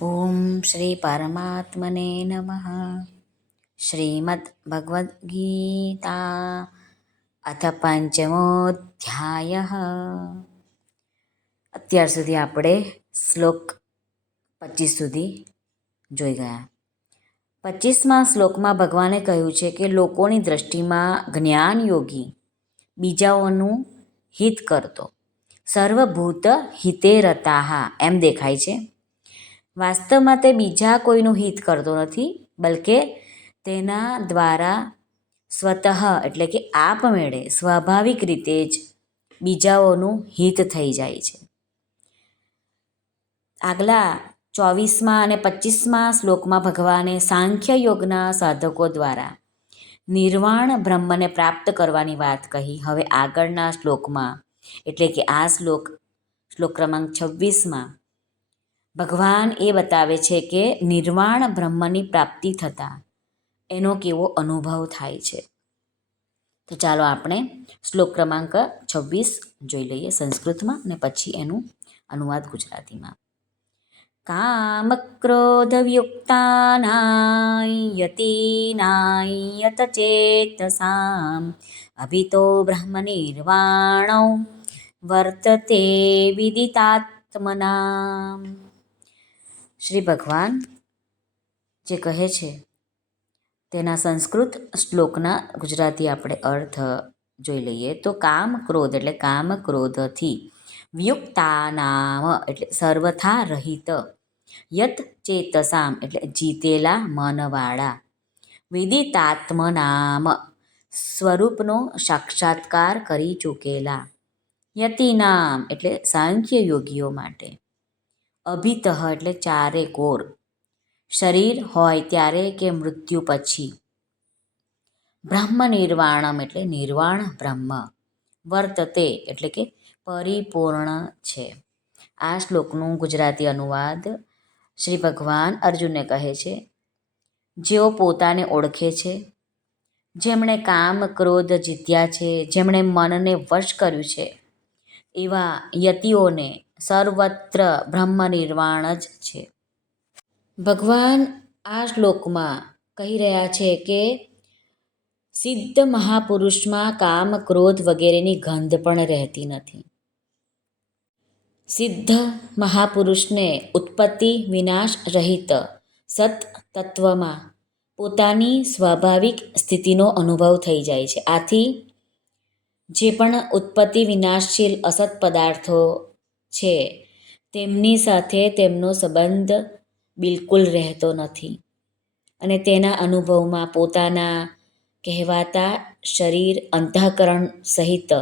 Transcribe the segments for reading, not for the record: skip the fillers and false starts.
ઓમ શ્રી પરમાત્મને નમઃ. શ્રીમદ્ ભગવદ્ ગીતા અથ પંચમોધ્યાય. અત્યાર સુધી આપણે શ્લોક 25 સુધી જોઈ ગયા. 25મા શ્લોકમાં ભગવાને કહ્યું છે કે લોકોની દ્રષ્ટિમાં જ્ઞાન યોગી બીજાઓનું હિત કરતો સર્વભૂત હિતે રતાહા એમ દેખાય છે. વાસ્તવમાં તે બીજા કોઈનું હિત કરતો નથી, બલકે તેના દ્વારા સ્વતઃ એટલે કે આપમેળે સ્વાભાવિક રીતે જ બીજાઓનું હિત થઈ જાય છે. આગલા 24મા અને 25મા શ્લોકમાં ભગવાને સાંખ્ય યોગના સાધકો દ્વારા નિર્વાણ બ્રહ્મને પ્રાપ્ત કરવાની વાત કહી. હવે આગળના શ્લોકમાં એટલે કે આ શ્લોક ક્રમાંક 26માં ભગવાન એ બતાવે છે કે નિર્વાણ બ્રહ્મની પ્રાપ્તિ થતાં એનો કેવો અનુભવ થાય છે. તો ચાલો આપણે શ્લોક ક્રમાંક 26 જોઈ લઈએ સંસ્કૃતમાં અને પછી એનું અનુવાદ ગુજરાતીમાં. કામ ક્રોધ વિયુક્તાનાય યતિનાય ચેતસામ અભિતો બ્રહ્મ નિર્વાણો વર્તતે વિદિતાત્મનામ. શ્રી ભગવાન જે કહે છે તેના સંસ્કૃત શ્લોકના ગુજરાતી આપણે અર્થ જોઈ લઈએ. તો કામ ક્રોધ એટલે કામ ક્રોધથી, વિયુક્તાનામ એટલે સર્વથા રહિત, યત ચેતસામ એટલે જીતેલા મનવાળા, વિદિતાત્મનામ સ્વરૂપનો સાક્ષાત્કાર કરી ચૂકેલા, યતિનામ એટલે સાંખ્ય યોગીઓ માટે, અભિતઃ એટલે ચારે કોર, શરીર હોય ત્યારે કે મૃત્યુ પછી, બ્રહ્મ નિર્વાણમ એટલે નિર્વાણ બ્રહ્મ, વર્તતે એટલે કે પરિપૂર્ણ છે. આ શ્લોકનું ગુજરાતી અનુવાદ શ્રી ભગવાન અર્જુનને કહે છે, જેઓ પોતાને ઓળખે છે, જેમણે કામ ક્રોધ જીત્યા છે, જેમણે મનને વશ કર્યું છે, એવા યતિઓને સર્વત્ર બ્રહ્મ નિર્વાણ જ છે. ભગવાન આ શ્લોકમાં કહી રહ્યા છે કે સિદ્ધ મહાપુરુષમાં કામ ક્રોધ વગેરેની ગંધ પણ રહેતી નથી. સિદ્ધ મહાપુરુષને ઉત્પત્તિ વિનાશ રહિત સત તત્વમાં પોતાની સ્વાભાવિક સ્થિતિનો અનુભવ થઈ જાય છે. આથી જે પણ ઉત્પત્તિ વિનાશશીલ અસત પદાર્થો છે તેમની સાથે તેમનો સંબંધ બિલકુલ રહેતો નથી અને તેના અનુભવમાં પોતાના કહેવાતા શરીર અંતઃકરણ સહિત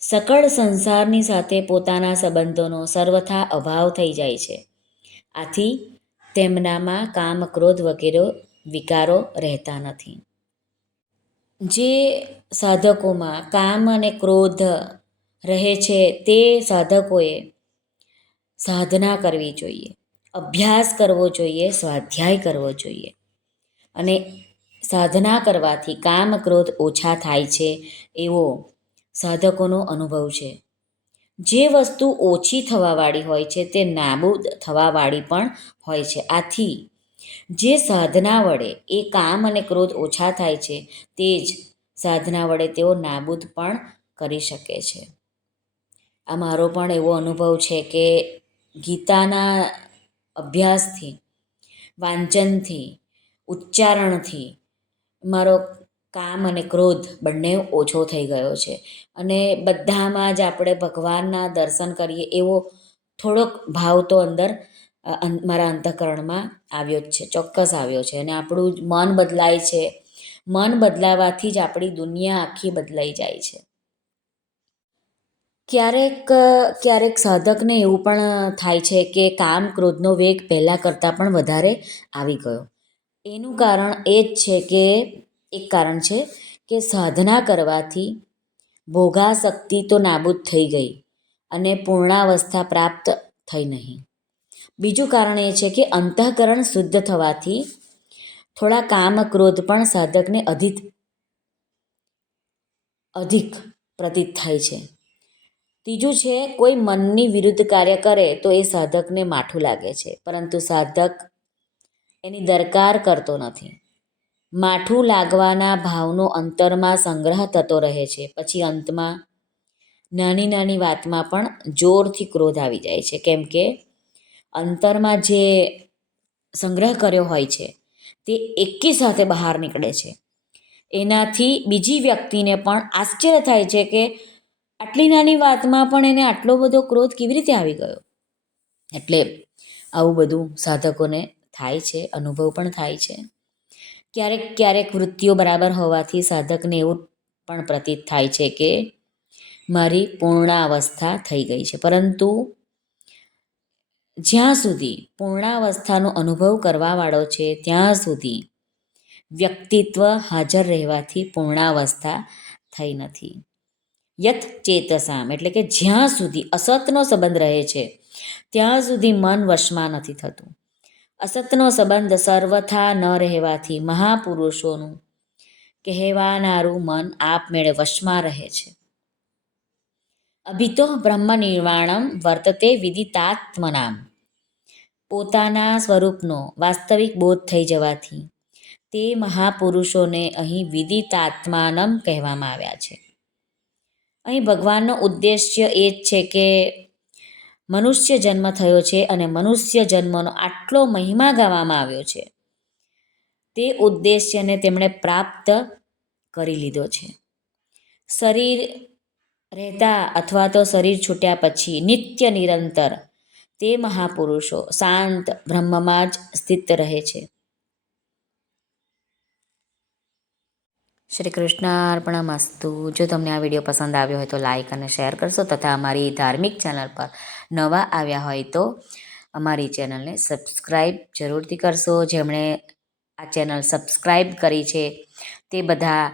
સકળ સંસારની સાથે પોતાના સંબંધોનો સર્વથા અભાવ થઈ જાય છે. આથી તેમનામાં કામ ક્રોધ વગેરે વિકારો રહેતા નથી. જે સાધકોમાં કામ અને ક્રોધ રહે છે તે સાધકોએ સાધના કરવી જોઈએ, અભ્યાસ કરવો જોઈએ, સ્વાધ્યાય કરવો જોઈએ અને સાધના કરવાથી કામ ક્રોધ ઓછા થાય છે એવો સાધકોનો અનુભવ છે. જે વસ્તુ ઓછી થવાવાળી હોય છે તે નાબૂદ થવાવાળી પણ હોય છે. આથી જે સાધના વડે એ કામ અને ક્રોધ ઓછા થાય છે તે જ સાધના વડે તેઓ નાબૂદ પણ કરી શકે છે. આ મારો પણ એવો અનુભવ છે કે ગીતાના અભ્યાસથી, વાંચનથી, ઉચ્ચારણથી મારો કામ અને ક્રોધ બંને ઓછો થઈ ગયો છે અને બધામાં જ આપણે ભગવાનના દર્શન કરીએ એવો થોડોક ભાવ તો અંદર મારા અંતઃકરણમાં આવ્યો જ છે, ચોક્કસ આવ્યો છે. અને આપણું મન બદલાય છે. મન બદલાવાથી જ આપણી દુનિયા આખી બદલાઈ જાય છે. ક્યારેક સાધકને એવું પણ થાય છે કે કામ ક્રોધનો વેગ પહેલાં કરતાં પણ વધારે આવી ગયો. એનું કારણ એ જ છે કે એક કારણ છે કે સાધના કરવાથી ભોગાશક્તિ તો નાબૂદ થઈ ગઈ અને પૂર્ણાવસ્થા પ્રાપ્ત થઈ નહીં. બીજું કારણ એ છે કે અંતઃકરણ શુદ્ધ થવાથી થોડા કામ ક્રોધ પણ સાધકને અધિક પ્રતીત થાય છે. ત્રીજું છે, કોઈ મનની વિરુદ્ધ કાર્ય કરે તો એ સાધકને માઠું લાગે છે, પરંતુ સાધક એની દરકાર કરતો નથી. માઠું લાગવાના ભાવનો અંતરમાં સંગ્રહ થતો રહે છે. પછી અંતમાં નાની નાની વાતમાં પણ જોરથી ક્રોધ આવી જાય છે, કેમ કે અંતરમાં જે સંગ્રહ કર્યો હોય છે તે એકી સાથે બહાર નીકળે છે. એનાથી બીજી વ્યક્તિને પણ આશ્ચર્ય થાય છે કે આટલી નાની વાતમાં પણ એને આટલો બધો ક્રોધ કેવી રીતે આવી ગયો. એટલે આવું બધું સાધકોને થાય છે, અનુભવ પણ થાય છે. ક્યારેક ક્યારેક વૃત્તિઓ બરાબર હોવાથી સાધકને એવું પણ પ્રતીત થાય છે કે મારી પૂર્ણાવસ્થા થઈ ગઈ છે, પરંતુ જ્યાં સુધી પૂર્ણાવસ્થાનો અનુભવ કરવાવાળો છે ત્યાં સુધી વ્યક્તિત્વ હાજર રહેવાથી પૂર્ણાવસ્થા થઈ નથી. યત ચેતસામ એટલે કે જ્યાં સુધી અસતનો સંબંધ રહે છે ત્યાં સુધી મન વશમાં નથી થતું. અસતનો સંબંધ સર્વથા ન રહેવાથી મહાપુરુષોનું કહેવાનારું મન આપમેળે વશમાં રહે છે. અભિતો બ્રહ્મ નિર્વાણમ વર્તતે વિદિતાત્મનામ. પોતાના સ્વરૂપનો વાસ્તવિક બોધ થઈ જવાથી તે મહાપુરુષોને અહીં વિદિતાત્માનમ કહેવામાં આવ્યા છે. અહીં ભગવાનનો ઉદ્દેશ્ય એ જ છે કે મનુષ્ય જન્મ થયો છે અને મનુષ્ય જન્મનો આટલો મહિમા ગાવામાં આવ્યો છે. તે ઉદ્દેશ્યને તેમણે પ્રાપ્ત કરી લીધો છે. શરીર રહેતા અથવા તો શરીર છૂટ્યા પછી નિત્ય નિરંતર તે મહાપુરુષો શાંત બ્રહ્મમાં જ સ્થિત રહે છે. શ્રી કૃષ્ણ અર્પણમસ્તુ. જો તમને આ વિડીયો પસંદ આવ્યો હોય તો લાઈક અને શેર કરશો તથા અમારી ધાર્મિક ચેનલ પર નવા આવ્યા હોય તો અમારી ચેનલને સબસ્ક્રાઈબ જરૂરથી કરશો. જેમણે આ ચેનલ સબસ્ક્રાઈબ કરી છે તે બધા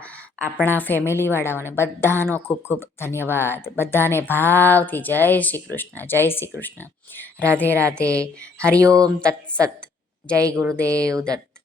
આપણા ફેમિલીવાળાઓને બધાનો ખૂબ ખૂબ ધન્યવાદ. બધાને ભાવથી જય શ્રી કૃષ્ણ, જય શ્રી કૃષ્ણ, રાધે રાધે, હરિઓમ તત્સત, જય ગુરુદેવ દત્ત.